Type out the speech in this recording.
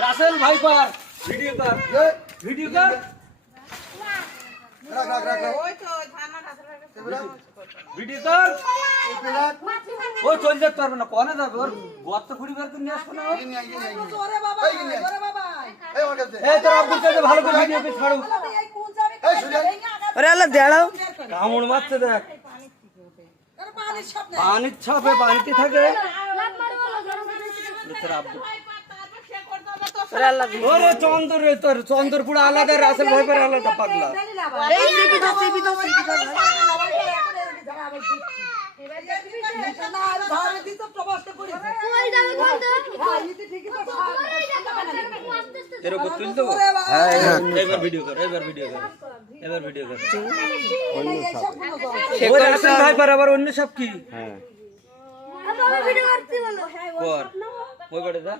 Russell viper video কর video কর video কর ও চল যেতে পারবে না কোনে যাবে ওর গর্ত ফুড়ি বের করে নিয়ে আসবো না এই তোর আব্বুর কাছে ভালো করে ভিডিও করে ছাড়ো ওরে আল্লাহ দেড়াও কামড় মারছে দেখ পানির ছাপে পানিতে থাকে তোর আব্বু ওরে আল্লাহ ওরে চন্দর রে তোর চন্দর পুরো আলাদা রাসেল ভাইপার আলাদা পাগলা এই সিপি তো तेरे को तुल दो हां एक बार वीडियो कर वो रासেল ভাইপার আবার অন্য সব কি হ্যাঁ আবার ভিডিও করতে বলো কর ওই করে দা